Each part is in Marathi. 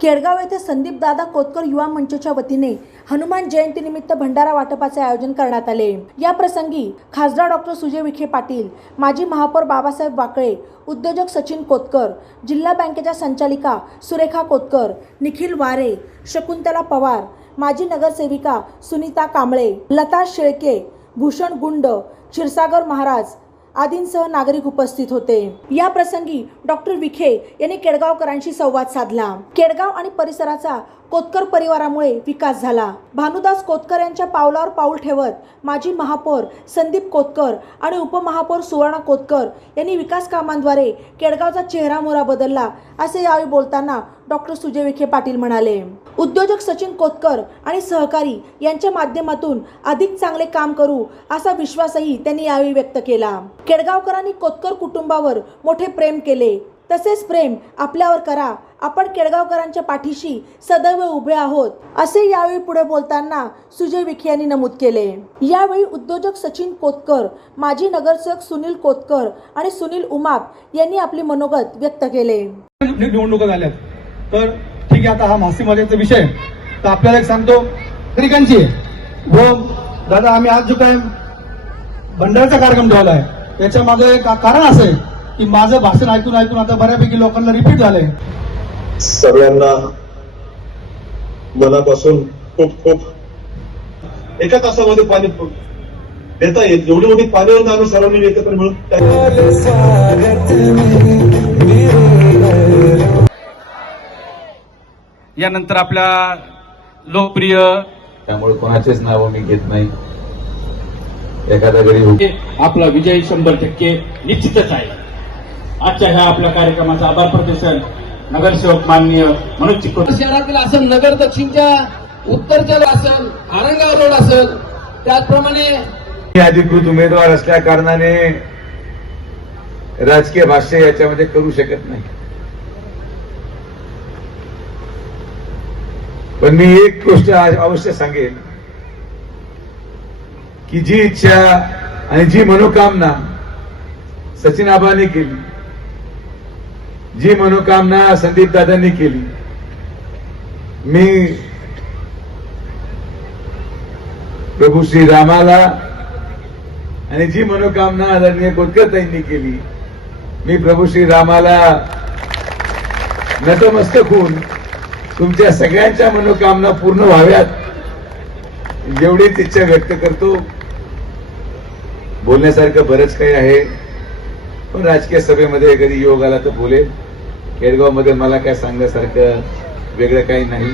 केडगाव येथे संदीप दादा कोतकर युवा मंचच्या वतीने हनुमान जयंतीनिमित्त भंडारा वाटपाचे आयोजन करण्यात आले. या प्रसंगी खासदार डॉक्टर सुजय विखे पाटील माजी महापौर बाबासाहेब वाकळे उद्योजक सचिन कोतकर जिल्हा बँकेच्या संचालिका सुरेखा कोतकर निखिल वारे शकुंतला पवार माजी नगरसेविका सुनीता कांबळे लता शेळके भूषण गुंड क्षीरसागर महाराज आदींसह नागरिक उपस्थित होते. या प्रसंगी डॉक्टर विखे यांनी केडगावकरांशी संवाद साधला. केडगाव आणि परिसराचा कोतकर परिवारामुळे विकास झाला. भानुदास कोतकर यांच्या पावलावर पाऊल ठेवत माजी महापौर संदीप कोतकर आणि उपमहापौर सुवर्णा कोतकर यांनी विकास कामांद्वारे केडगावचा चेहरा मोहरा बदलला असे यावेळी बोलताना डॉक्टर सुजय विखे पाटील म्हणाले. उद्योजक सचिन कोतकर आणि सहकारी यांच्या माध्यमातून अधिक चांगले काम करू असा विश्वासही त्यांनी यावेळी व्यक्त केला. केडगावकरांनी कोतकर कुटुंबावर मोठे प्रेम केले. तसेच प्रेम आपल्यावर करा. आपण केडगावकरांच्या पाठीशी सदैव उभे आहोत असे यावेळी पुढे बोलताना सुजय विखे यांनी नमूद केले. यावेळी उद्योजक सचिन कोतकर माजी नगरसेवक सुनील कोतकर आणि सुनील उमाप यांनी आपले मनोगत व्यक्त केले. निवडणुका झाल्या तर ठीक आहे आता हा मासेमारीचा विषय. तर आपल्याला एक सांगतो. नागरिकांची आहे. व दादा आम्ही आज जो काय भंडारचा कार्यक्रम ठेवला आहे त्याच्यामागे एक कारण असं आहे की माझं भाषण ऐकून ऐकून आता बऱ्यापैकी लोकांना रिपीट झालंय. सगळ्यांना मनापासून खूप खूप एका तासामध्ये पाणी देता येईल. एवढी मोठी पाणी होतं आम्ही सर्वांनी एकत्र मिळून यानंतर आपल्या लोकप्रिय त्यामुळे कोणाचेच नाव मी घेत नाही. एखादा गरीब आपला विजय शंभर टक्के निश्चितच आहे. आजच्या ह्या आपल्या कार्यक्रमाचा आभार प्रदर्शन नगरसेवक माननीय मनोज चिकोटे शहरातील असेल नगर दक्षिणच्या उत्तरच्या असेल आरंगाव रोड असेल त्याचप्रमाणे मी अधिकृत उमेदवार असल्या कारणाने राजकीय भाष्य याच्यामध्ये करू शकत नाही. पण मी एक गोष्ट अवश्य सांगेन की जी इच्छा आणि जी मनोकामना सचिन आबांनी केली जी मनोकामना संदीप दादांनी केली मी प्रभू श्री रामाला आणि जी मनोकामना आदरणीय कोतकरताईंनी केली मी प्रभू श्री रामाला नतमस्तक होऊन तुमच्या सगळ्यांच्या मनोकामना पूर्ण व्हाव्यात. एवढीच इच्छा व्यक्त करतो. बोलण्यासारखं बरंच काही आहे. पण राजकीय सभेमध्ये कधी योग आला तर बोलेल. केडगावमध्ये मला काय सांगण्यासारखं वेगळं काही नाही.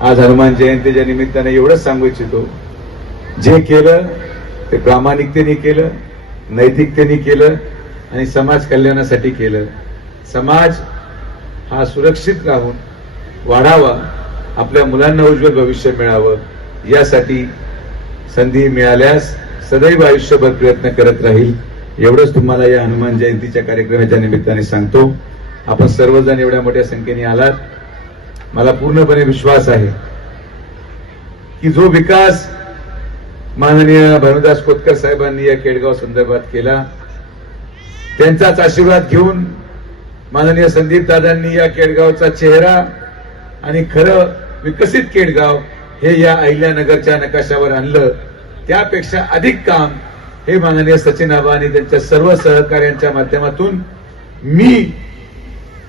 आज हनुमान जयंतीच्या निमित्ताने एवढंच सांगू इच्छितो. जे केलं ते प्रामाणिकतेने केलं नैतिकतेने केलं आणि समाज कल्याणासाठी केलं. समाज हा सुरक्षित राहून वाढावा आपल्या मुलांना उज्ज्वल भविष्य मिळावं यासाठी संधी मिळाल्यास सदैव आयुष्यभर प्रयत्न करत राहील. एवढंच तुम्हाला या हनुमान जयंतीच्या कार्यक्रमाच्या निमित्ताने सांगतो. आपण सर्वजण एवढ्या मोठ्या संख्येने आलात. मला पूर्णपणे विश्वास आहे की जो विकास माननीय भानुदास कोतकर साहेबांनी या केडगाव संदर्भात केला त्यांचाच आशीर्वाद घेऊन माननीय संदीप दादांनी या केडगावचा चेहरा आणि खरं विकसित केडगाव हे या अहिल्यानगरच्या नकाशावर आणलं त्यापेक्षा अधिक काम हे माननीय सचिन आबा आणि त्यांच्या सर्व सहकार्यांच्या माध्यमातून मी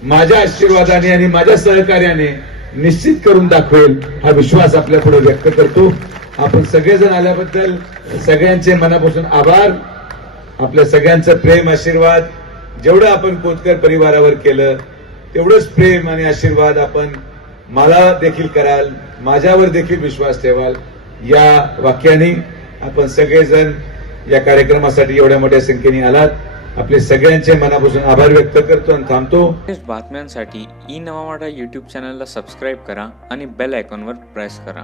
माझ्या आशीर्वादाने आणि माझ्या सहकार्याने निश्चित करून दाखवेल हा विश्वास आपल्या पुढे व्यक्त करतो. आपण सगळेजण आल्याबद्दल सगळ्यांचे मनापासून आभार. आपल्या सगळ्यांचं प्रेम आशीर्वाद जेवढं आपण कोतकर परिवारावर केलं तेवढंच प्रेम आणि आशीर्वाद आपण मला देखील कराल माझ्यावर देखील विश्वास ठेवाल या वाक्याने आपण सगळेजण या कार्यक्रमासाठी एवढ्या मोठ्या संख्येने आलात. आपले सगळ्यांचे मनापासून आभार व्यक्त करतो आणि थांबतो. बातम्यांसाठी ई नवामाडा युट्यूब चॅनलला सबस्क्राईब करा आणि बेल आयकॉनवर प्रेस करा.